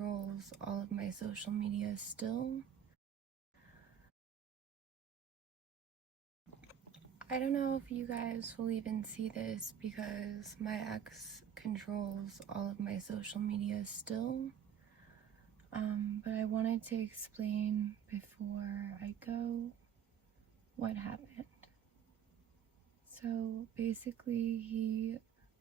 controls all of my social media still. I don't know if you guys will even see this because my ex controls all of my social media still. But I wanted to explain before I go what happened. So basically, he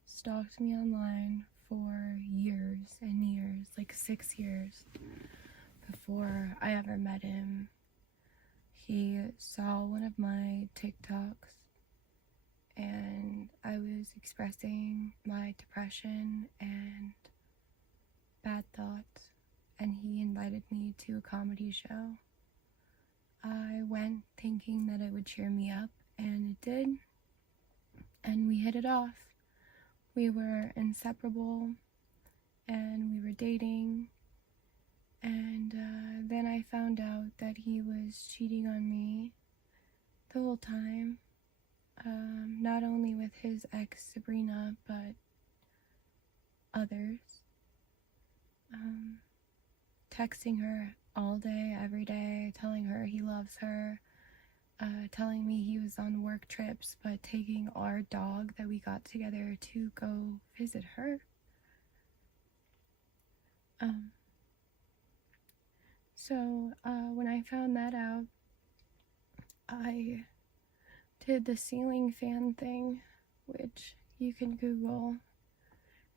stalked me online for years and years, like 6 years before I ever met him. He saw one of my TikToks and I was expressing my depression and bad thoughts, and he invited me to a comedy show. I went thinking that it would cheer me up, and it did, and we hit it off. We were inseparable, and we were dating, and then I found out that he was cheating on me the whole time, not only with his ex Sabrina, but others. Texting her all day, every day, telling her he loves her, telling me he was on work trips, but taking our dog that we got together to go visit her. So when I found that out, I did the ceiling fan thing, which you can Google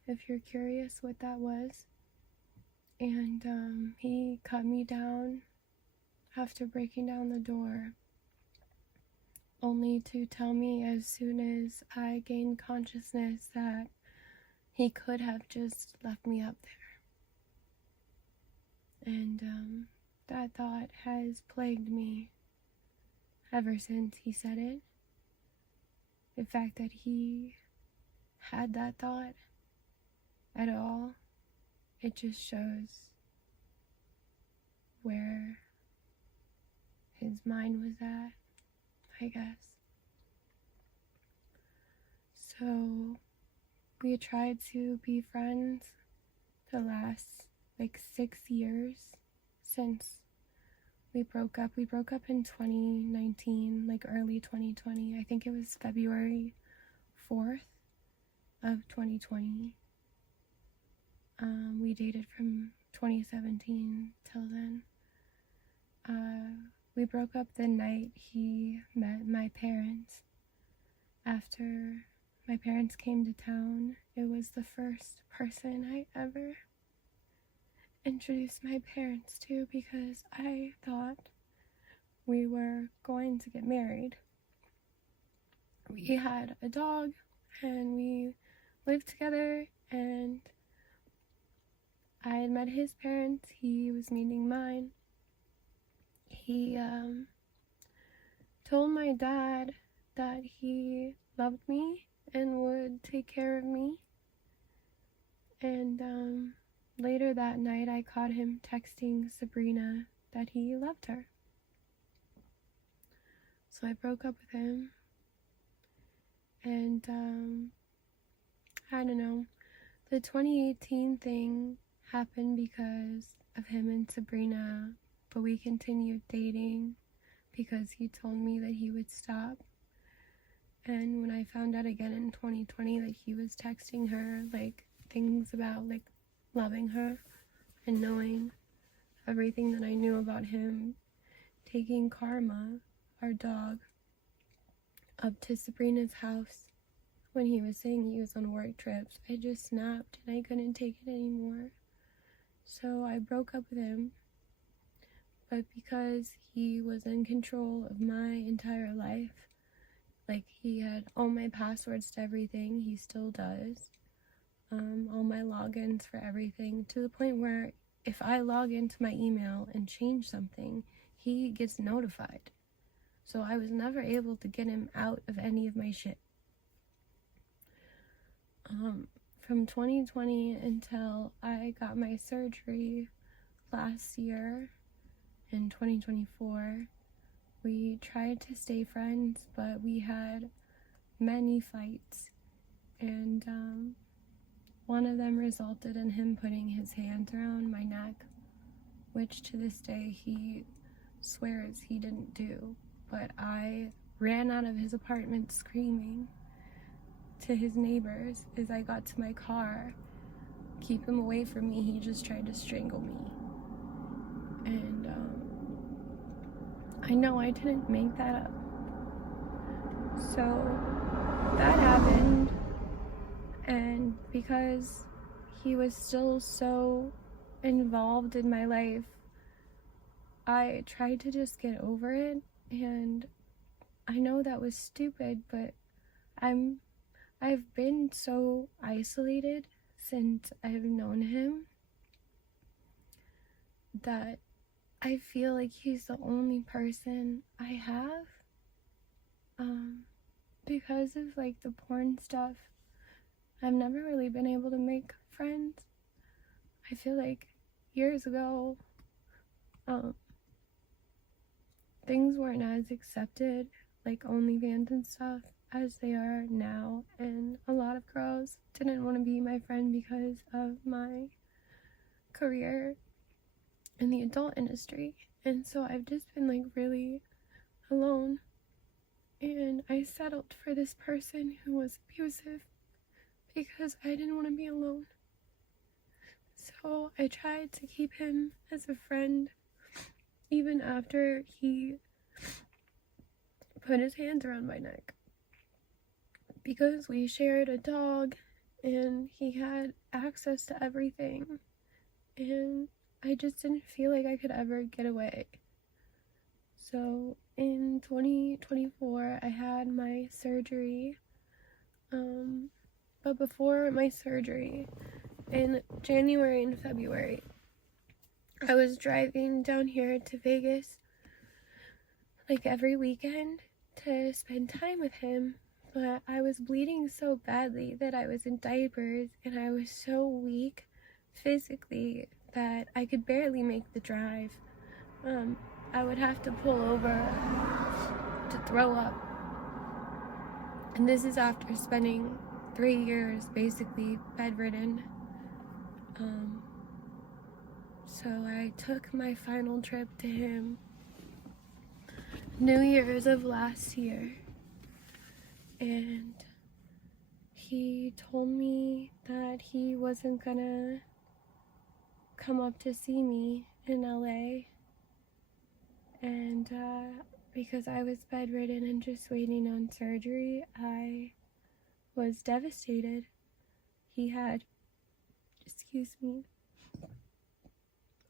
if you're curious what that was. And he cut me down after breaking down the door, only to tell me as soon as I gained consciousness that he could have just left me up there. And that thought has plagued me ever since he said it. The fact that he had that thought at all, it just shows where his mind was at, I guess. So we tried to be friends the last 6 years since we broke up. We broke up in 2019, early 2020. I think it was February 4th of 2020. We dated from 2017 till then. We broke up the night he met my parents. After my parents came to town, it was the first person I ever introduced my parents to because I thought we were going to get married. We had a dog and we lived together, and I had met his parents, he was meeting mine. He told my dad that he loved me and would take care of me. And later that night, I caught him texting Sabrina that he loved her. So I broke up with him. And I don't know. The 2018 thing happened because of him and Sabrina, but we continued dating because he told me that he would stop. And when I found out again in 2020 that he was texting her things about loving her and knowing everything that I knew about him, taking Karma, our dog, up to Sabrina's house when he was saying he was on work trips, I just snapped and I couldn't take it anymore. So I broke up with him. But because he was in control of my entire life, he had all my passwords to everything, he still does, all my logins for everything, to the point where if I log into my email and change something, he gets notified. So I was never able to get him out of any of my shit. From 2020 until I got my surgery last year in 2024, we tried to stay friends, but we had many fights. And one of them resulted in him putting his hands around my neck, which to this day he swears he didn't do. But I ran out of his apartment screaming to his neighbors as I got to my car. Keep him away from me, he just tried to strangle me. And I know I didn't make that up. So that happened, and because he was still so involved in my life, I tried to just get over it. And I know that was stupid, but I've been so isolated since I've known him that I feel like he's the only person I have. Because of like the porn stuff, I've never really been able to make friends. I feel like years ago, things weren't as accepted, like OnlyFans and stuff, as they are now, and a lot of girls didn't want to be my friend because of my career in the adult industry. And so I've just been like really alone, and I settled for this person who was abusive because I didn't want to be alone. So I tried to keep him as a friend even after he put his hands around my neck, because we shared a dog and he had access to everything, and I just didn't feel like I could ever get away. So in 2024, I had my surgery, but before my surgery, in January and February, I was driving down here to Vegas like every weekend to spend time with him, but I was bleeding so badly that I was in diapers, and I was so weak physically that I could barely make the drive. I would have to pull over to throw up. And this is after spending 3 years basically bedridden. So I took my final trip to him New Year's of last year, and he told me that he wasn't gonna come up to see me in LA, and because I was bedridden and just waiting on surgery, I was devastated. He had,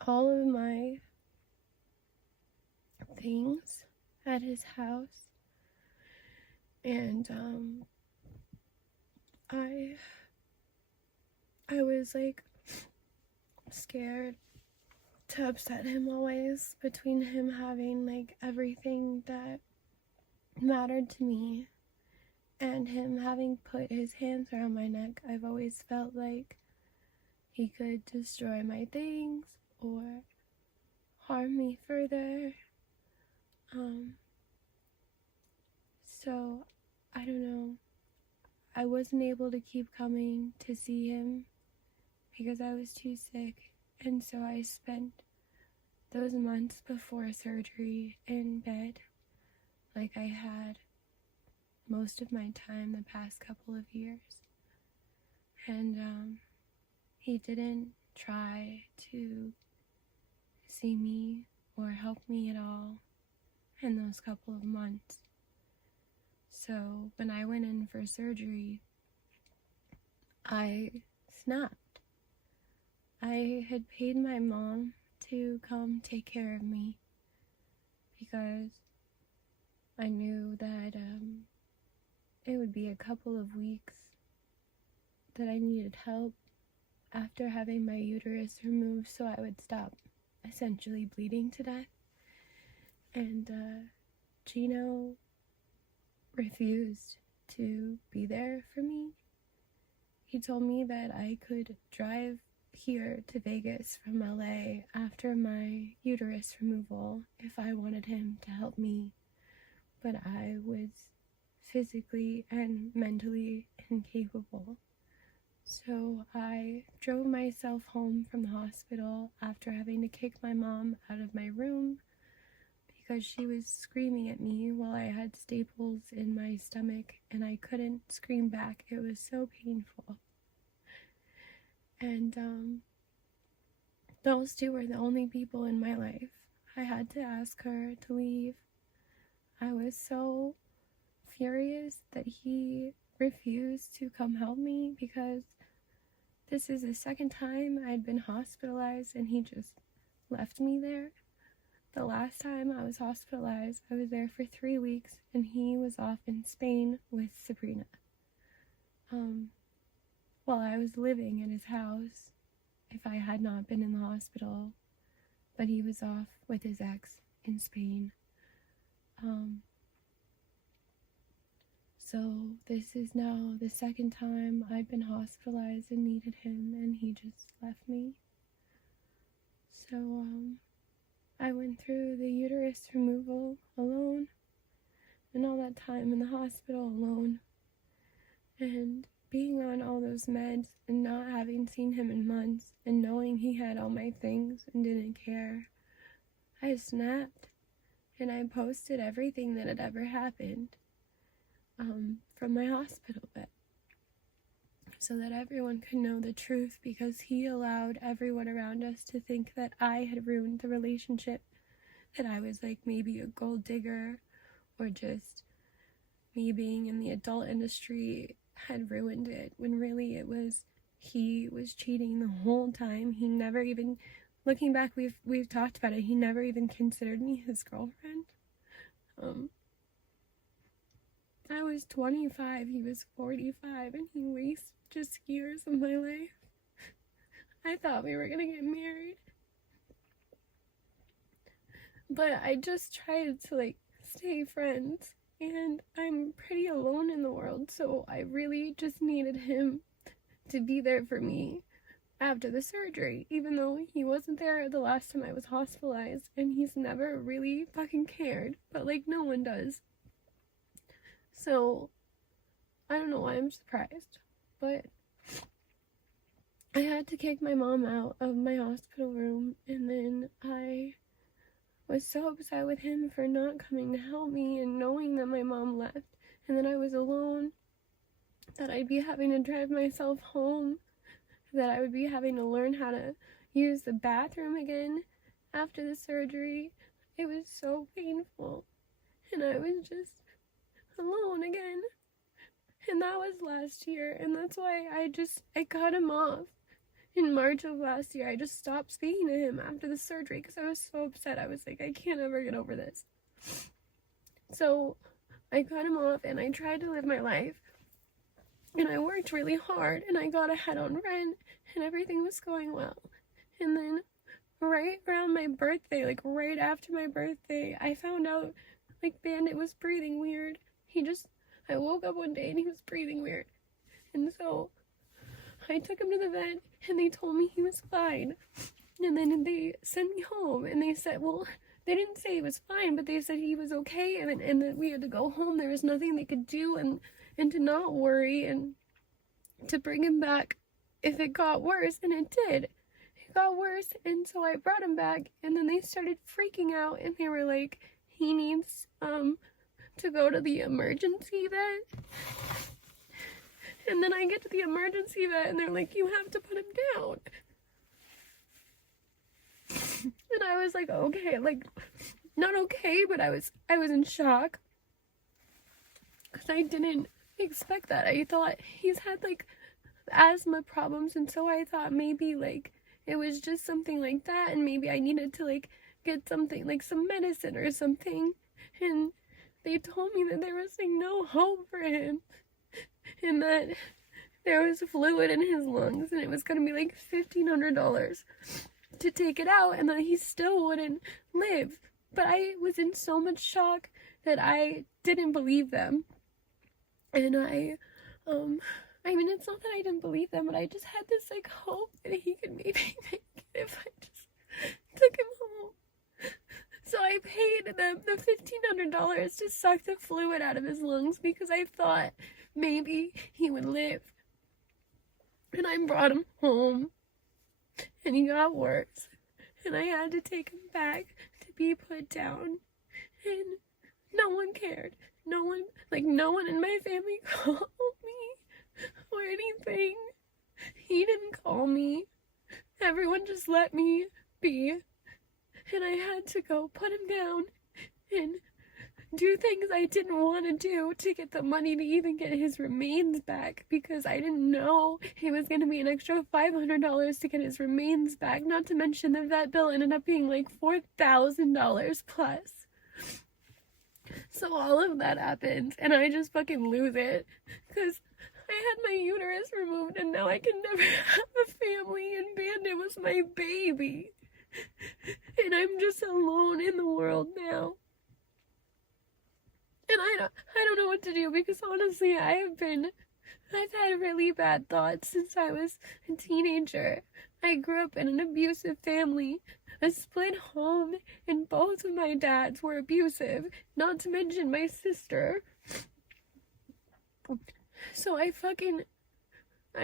all of my things at his house, and I was like scared to upset him always, between him having like everything that mattered to me and him having put his hands around my neck. I've always felt like he could destroy my things or harm me further. So I don't know. I wasn't able to keep coming to see him because I was too sick, and so I spent those months before surgery in bed like I had most of my time the past couple of years. And he didn't try to see me or help me at all in those couple of months. So when I went in for surgery, I snapped. I had paid my mom to come take care of me because I knew that it would be a couple of weeks that I needed help after having my uterus removed, so I would stop essentially bleeding to death. And Gino refused to be there for me. He told me that I could drive here to Vegas from LA after my uterus removal if I wanted him to help me, but I was physically and mentally incapable So I drove myself home from the hospital after having to kick my mom out of my room because she was screaming at me while I had staples in my stomach and I couldn't scream back. It was so painful. And those two were the only people in my life. I had to ask her to leave. I was so furious that he refused to come help me because this is the second time I'd been hospitalized and he just left me there. The last time I was hospitalized, I was there for 3 weeks and he was off in Spain with Sabrina. While I was living in his house, if I had not been in the hospital, but he was off with his ex in Spain. So this is now the second time I've been hospitalized and needed him, and he just left me. So I went through the uterus removal alone, and all that time in the hospital alone, and being on all those meds and not having seen him in months and knowing he had all my things and didn't care, I snapped and I posted everything that had ever happened from my hospital bed so that everyone could know the truth, because he allowed everyone around us to think that I had ruined the relationship, that I was like maybe a gold digger or just me being in the adult industry had ruined it, when really it was he was cheating the whole time. He never even, looking back, we've talked about it, he never even considered me his girlfriend. I was 25, he was 45, and he wasted just years of my life. I thought we were gonna get married, but I just tried to stay friends, and I'm pretty alone in the world, so I really just needed him to be there for me after the surgery, even though he wasn't there the last time I was hospitalized, and he's never really fucking cared, but no one does. So I don't know why I'm surprised, but I had to kick my mom out of my hospital room, and then I was so upset with him for not coming to help me, and knowing that my mom left and that I was alone, that I'd be having to drive myself home, that I would be having to learn how to use the bathroom again after the surgery. It was so painful, and I was just alone again. And that was last year, and that's why I cut him off in March of last year. I just stopped speaking to him after the surgery because I was so upset. I was like, I can't ever get over this. So I cut him off, and I tried to live my life, and I worked really hard, and I got ahead on rent, and everything was going well. And then right around my birthday, right after my birthday, I found out Bandit was breathing weird. I woke up one day and he was breathing weird. And so I took him to the vet, and they told me he was fine. And then they sent me home, and they said, well, they didn't say he was fine, but they said he was okay, and that we had to go home. There was nothing they could do, and to not worry, and to bring him back if it got worse. And it did. It got worse, and so I brought him back, and then they started freaking out, and they were like, he needs to go to the emergency vet. And then I get to the emergency vet, and they're like, you have to put him down. And I was like, okay, not okay, but I was in shock, because I didn't expect that. I thought he's had asthma problems, and so I thought maybe it was just something like that, and maybe I needed to get something some medicine or something. And they told me that there was no hope for him, and that there was fluid in his lungs, and it was going to be $1,500 to take it out, and that he still wouldn't live. But I was in so much shock that I didn't believe them. And I mean, it's not that I didn't believe them, but I just had this hope that he could maybe make it if I just took him home. So I paid them the $1,500 to suck the fluid out of his lungs, because I thought maybe he would live. And I brought him home, and he got worse. And I had to take him back to be put down. And no one cared. No one in my family called me or anything. He didn't call me. Everyone just let me be. And I had to go put him down and do things I didn't want to do to get the money to even get his remains back, because I didn't know it was going to be an extra $500 to get his remains back, not to mention the vet bill ended up being like $4,000 plus. So all of that happens, and I just fucking lose it, because I had my uterus removed, and now I can never have a family, and Bandit was my baby, and I'm just alone in the world now. And I don't know what to do, because honestly, I've had really bad thoughts since I was a teenager. I grew up in an abusive family, a split home, and both of my dads were abusive, not to mention my sister. So I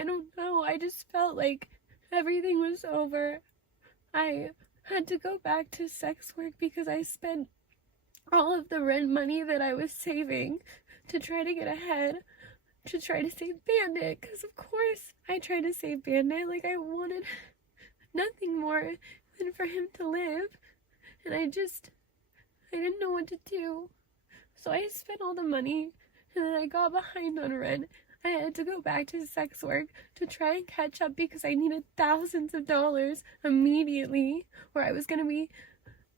don't know, I just felt like everything was over. I had to go back to sex work because I spent all of the rent money that I was saving to try to get ahead, to try to save Bandit, because of course I tried to save Bandit. Like, I wanted nothing more than for him to live, and I didn't know what to do. So I spent all the money, and then I got behind on rent. I had to go back to sex work to try and catch up because I needed thousands of dollars immediately, or I was going to be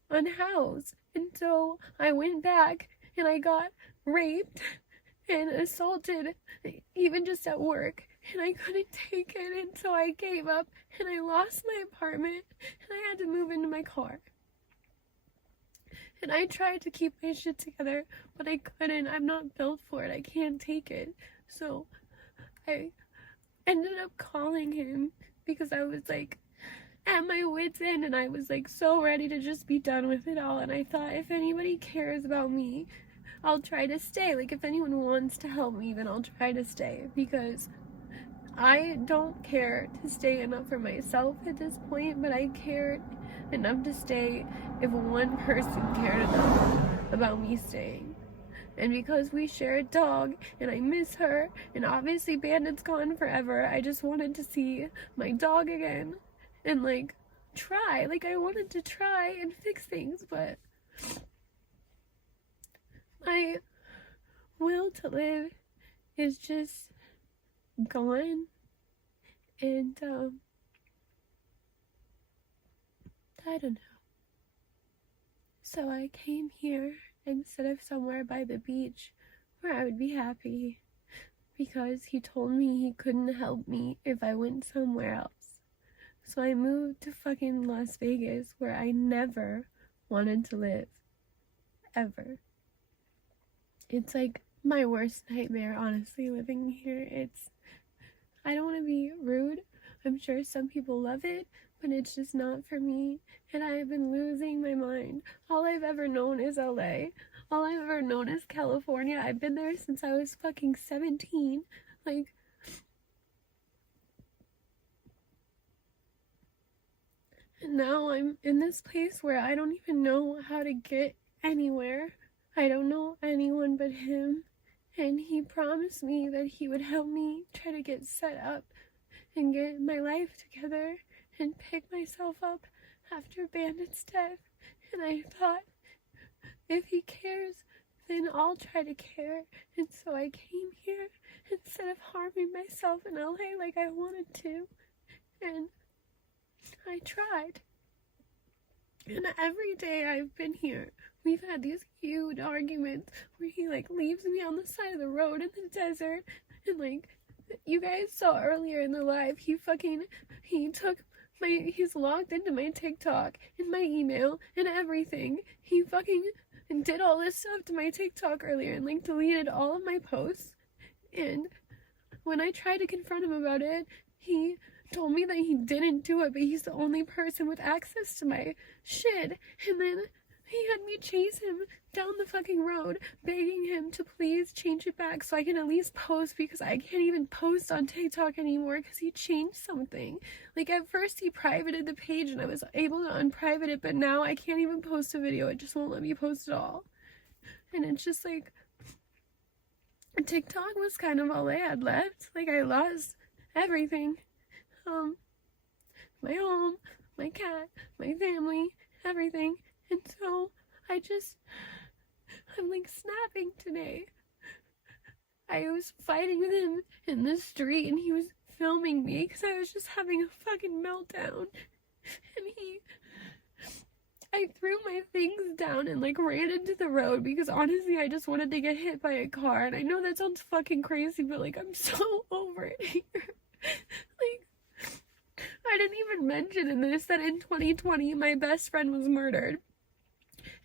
unhoused. And so I went back and I got raped and assaulted, even just at work, and I couldn't take it, and so I gave up and I lost my apartment and I had to move into my car. And I tried to keep my shit together, but I couldn't. I'm not built for it. I can't take it. So I ended up calling him because I was like at my wit's end, and I was like so ready to just be done with it all. And I thought, if anybody cares about me, I'll try to stay. Like, if anyone wants to help me, then I'll try to stay, because I don't care to stay enough for myself at this point, but I cared enough to stay if one person cared enough about me staying. And because we share a dog and I miss her, and obviously Bandit's gone forever, I just wanted to see my dog again and like try. Like, I wanted to try and fix things, but my will to live is just gone. And I don't know. So I came here instead of somewhere by the beach where I would be happy, because he told me he couldn't help me if I went somewhere else. So I moved to fucking Las Vegas, where I never wanted to live. Ever. It's like my worst nightmare, honestly, living here. I don't want to be rude. I'm sure some people love it, but it's just not for me. And I have been losing my mind. All I've ever known is LA. All I've ever known is California. I've been there since I was fucking 17. Like, and now I'm in this place where I don't even know how to get anywhere. I don't know anyone but him. And he promised me that he would help me try to get set up and get my life together and pick myself up after Bandit's death. And I thought, if he cares, then I'll try to care. And so I came here instead of harming myself in LA like I wanted to. And I tried. And every day I've been here, we've had these huge arguments where he like leaves me on the side of the road in the desert. And like you guys saw earlier in the live, he's logged into my TikTok and my email and everything. He fucking did all this stuff to my TikTok earlier and like deleted all of my posts. And when I tried to confront him about it, he told me that he didn't do it, but he's the only person with access to my shit. And then He had me chase him down the fucking road, begging him to please change it back so I can at least post, because I can't even post on TikTok anymore because he changed something. Like, at first he privated the page and I was able to unprivate it, but now I can't even post a video. It just won't let me post at all. And it's just like, TikTok was kind of all I had left. Like, I lost everything. My home, my cat, my family, everything. And so I'm like snapping today. I was fighting with him in the street and he was filming me because I was just having a fucking meltdown. And I threw my things down and like ran into the road because honestly I just wanted to get hit by a car. And I know that sounds fucking crazy, but like I'm so over it here. Like, I didn't even mention in this that in 2020 my best friend was murdered.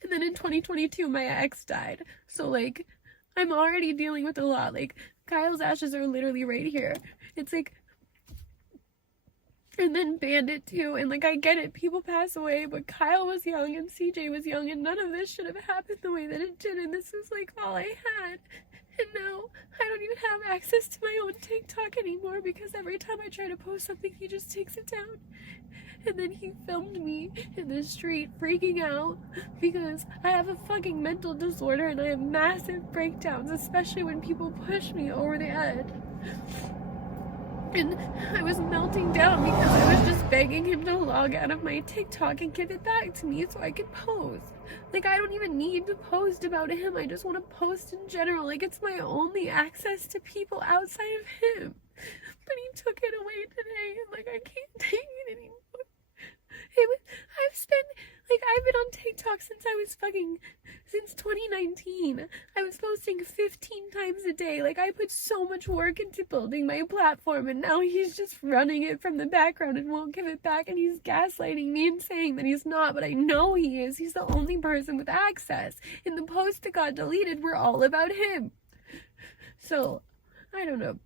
And then in 2022 my ex died. So like, I'm already dealing with a lot. Like, Kyle's ashes are literally right here. It's like, and then Bandit too, and like, I get it, people pass away, but Kyle was young and CJ was young, and none of this should have happened the way that it did, and this is like all I had. And now I don't even have access to my own TikTok anymore because every time I try to post something, he just takes it down. And then he filmed me in the street freaking out because I have a fucking mental disorder and I have massive breakdowns, especially when people push me over the edge. And I was melting down because I was just begging him to log out of my TikTok and give it back to me so I could post. Like, I don't even need to post about him. I just want to post in general. Like, it's my only access to people outside of him. But he took it away today and like, I can't take it anymore. I've been on TikTok since 2019. I was posting 15 times a day. Like, I put so much work into building my platform, and now he's just running it from the background and won't give it back, and he's gaslighting me and saying that he's not, but I know he is. He's the only person with access. And the posts that got deleted were all about him. So, I don't know.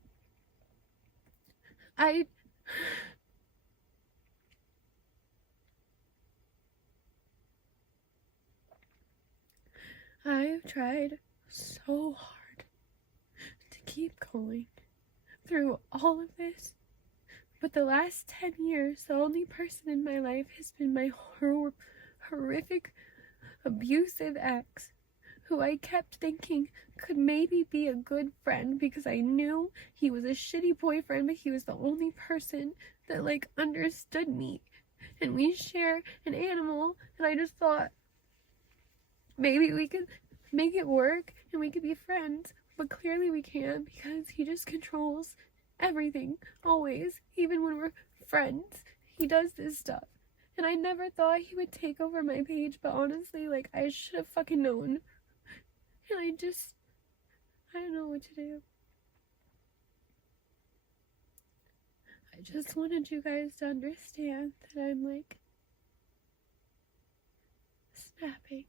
I've tried so hard to keep going through all of this, but the last 10 years, the only person in my life has been my horrific, abusive ex, who I kept thinking could maybe be a good friend because I knew he was a shitty boyfriend, but he was the only person that like understood me, and we share an animal, and I just thought, maybe we could make it work and we could be friends, but clearly we can't because he just controls everything, always, even when we're friends. He does this stuff. And I never thought he would take over my page, but honestly, like, I should have fucking known. And I don't know what to do. I just wanted you guys to understand that I'm like snapping.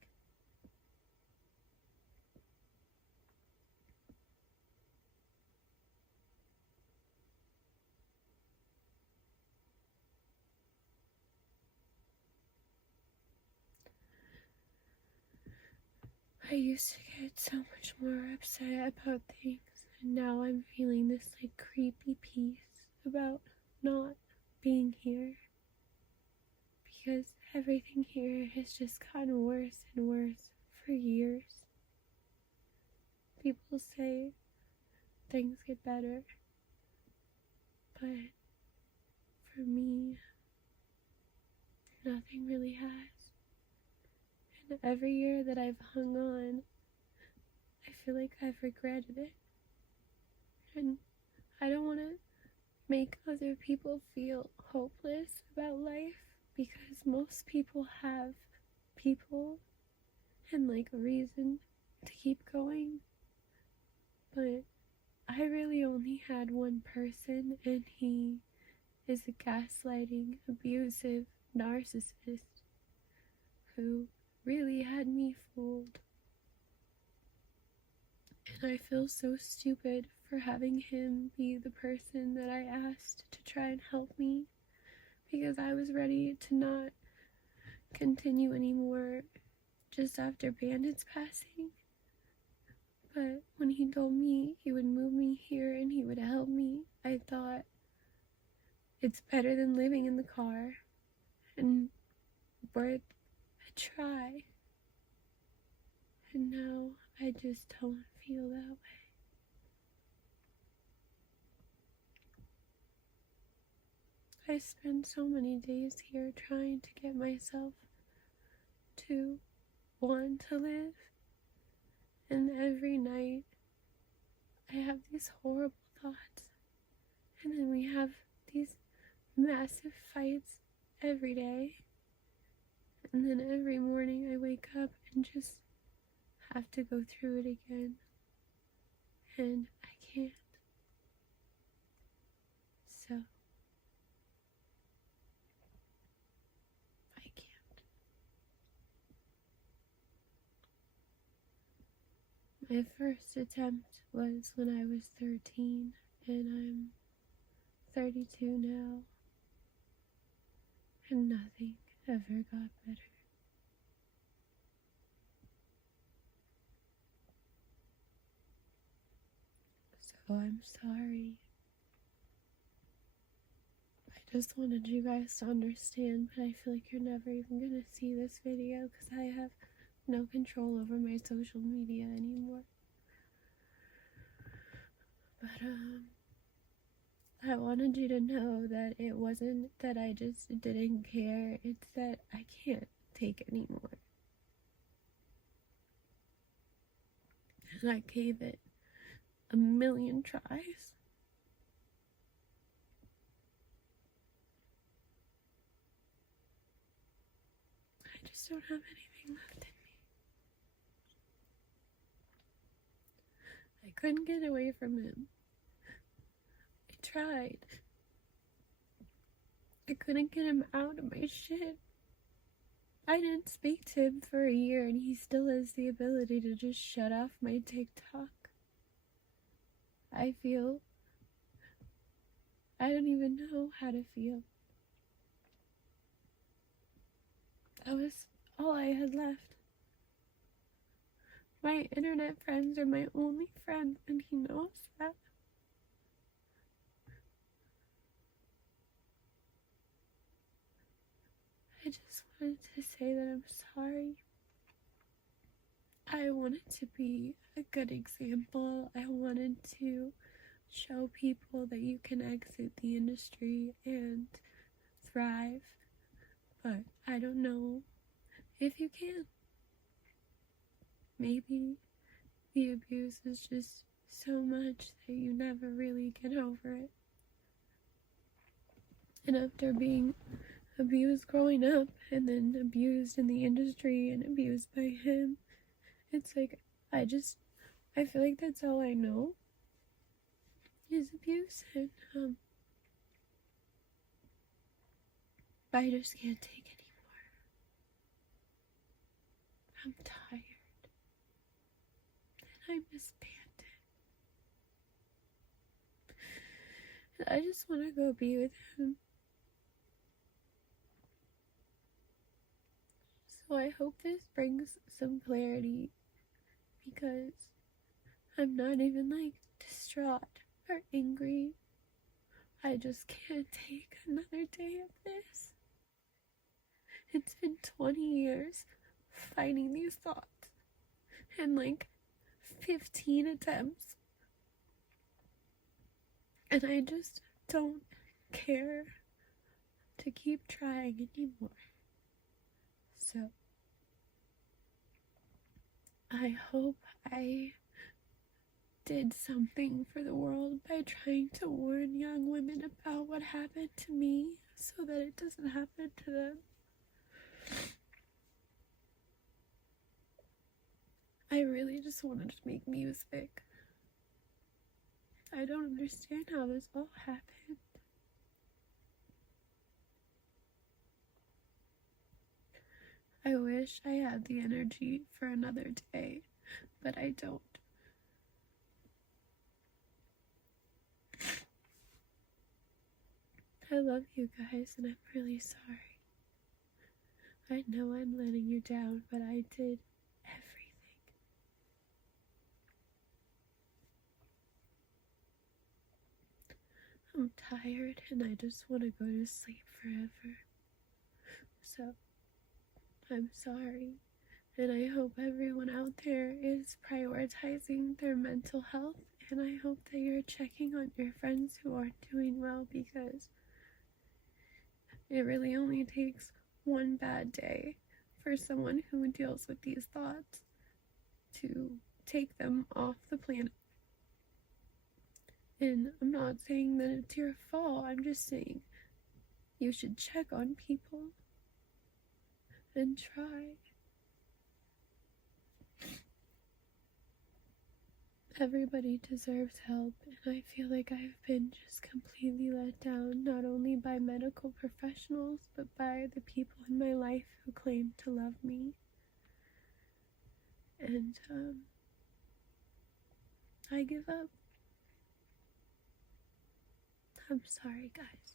I used to get so much more upset about things, and now I'm feeling this like creepy peace about not being here, because everything here has just gotten worse and worse for years. People say things get better, but for me, nothing really has. And every year that I've hung on, I feel like I've regretted it. And I don't want to make other people feel hopeless about life, because most people have people and like a reason to keep going. But I really only had one person, and he is a gaslighting, abusive narcissist who really had me fooled. And I feel so stupid for having him be the person that I asked to try and help me, because I was ready to not continue anymore. just after bandits passing. But when he told me he would move me here and he would help me, I thought it's better than living in the car and worth a try. And now I just don't feel that way. I spend so many days here trying to get myself to want to live, and every night I have these horrible thoughts, and then we have these massive fights every day, and then every morning I wake up and just have to go through it again, and I can't. So I can't. My first attempt was when I was 13, and I'm 32 now, and nothing ever got better. So I'm sorry. I just wanted you guys to understand, but I feel like you're never even gonna see this video because I have no control over my social media anymore. But I wanted you to know that it wasn't that I just didn't care, it's that I can't take anymore. And I gave it a million tries. I just don't have anything left in me. I couldn't get away from him. I tried. I couldn't get him out of my shit. I didn't speak to him for a year and he still has the ability to just shut off my TikTok. I don't even know how to feel. That was all I had left. My internet friends are my only friends, and he knows that. I just wanted to say that I'm sorry. I wanted to be a good example. I wanted to show people that you can exit the industry and thrive, but I don't know if you can. Maybe the abuse is just so much that you never really get over it. And after being abused growing up and then abused in the industry and abused by him, it's like I feel like that's all I know is abuse, and I just can't take anymore. I'm tired. And I miss Bandit. And I just want to go be with him. So I hope this brings some clarity, because I'm not even like distraught or angry. I just can't take another day of this. It's been 20 years fighting these thoughts and like 15 attempts, and I just don't care to keep trying anymore. So I hope I did something for the world by trying to warn young women about what happened to me so that it doesn't happen to them. I really just wanted to make music. I don't understand how this all happened. I wish I had the energy for another day, but I don't. I love you guys, and I'm really sorry. I know I'm letting you down, but I did everything. I'm tired and I just want to go to sleep forever. So, I'm sorry. And I hope everyone out there is prioritizing their mental health. And I hope that you're checking on your friends who aren't doing well, because it really only takes one bad day for someone who deals with these thoughts to take them off the planet. And I'm not saying that it's your fault. I'm just saying you should check on people and try. Everybody deserves help, and I feel like I've been just completely let down, not only by medical professionals, but by the people in my life who claim to love me. And, I give up. I'm sorry, guys.